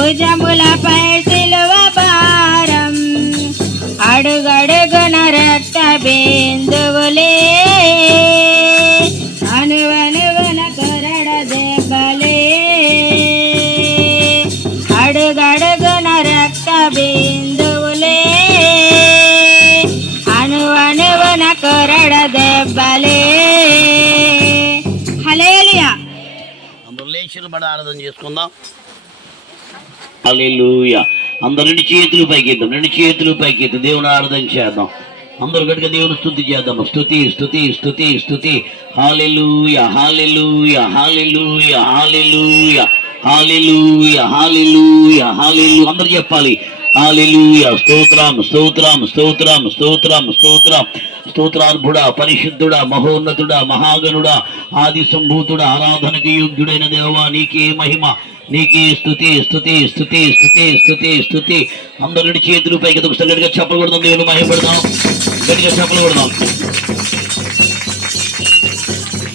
భుజములపై సిలువ భారం అడుగడుగున రక్త బిందువులే అనువనువన కొరడ దెబ్బలే అడుగడుగున రక్త బిందువులే అనువనువన కొరడ దెబ్బలే. హల్లెలూయా. అందరూ లేచిన బడి ఆరాధన చేసుకుందాం. హల్లెలూయా. అందరు రెండు చేతులు పైకెత్తాం, రెండు చేతులు పైకెత్తాం, దేవుని ఆరాధన చేద్దాం. అందరూ గట్టిగా దేవుని స్తుతి చేద్దాం. స్తుతి స్తుతి స్తుతి స్తుతి. హల్లెలూయా హల్లెలూయా హల్లెలూయా హల్లెలూయా హల్లెలూయా హల్లెలూయా హల్లెలూయా. అందరూ చెప్పాలి హల్లెలూయా. స్తోత్రం స్తోత్రం స్తోత్రం స్తోత్రం స్తోత్రం. స్తోత్రార్భుడా, పరిశుద్ధుడా, మహోన్నతుడా, మహాగణుడా, ఆది సంభూతుడా, ఆరాధనకి యోగ్యుడైన దేవా, నీకే మహిమ, నీకే స్తుతి స్తుతి స్తుతి స్తుతి స్తుతి స్తుతి. అందరు రెండు చేతులు పైకి ఒకసారి గట్టిగా చప్పలు కొడదాం, దేవుని మహిమపడదాం, గట్టిగా చప్పలు కొడదాం.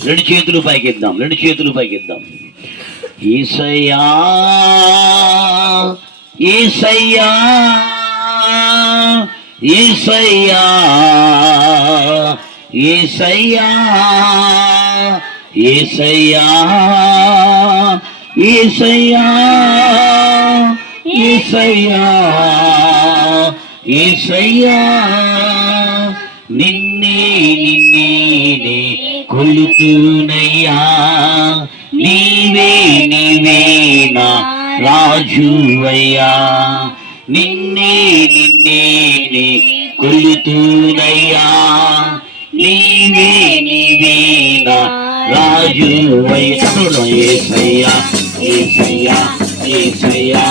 రెండు చేతులు పైకి ఇద్దాం, రెండు చేతులు పైకి ఇద్దాం. యేసయ్యా యేసయ్యా యేసయ్యా యేసయ్యా యేసయ్యా యేసయ్యా యేసయ్యా యేసయ్యా నిన్నే నిన్నే కొలుతునయ్యా, నీవే నీవే నా రాజువయ్యా, నిన్నే నిన్నే కొలుతునయ్యా, నీవే నీవే నా రాజువయ్యా. యేసయ్యా యేసయ్యా యేసయ్యా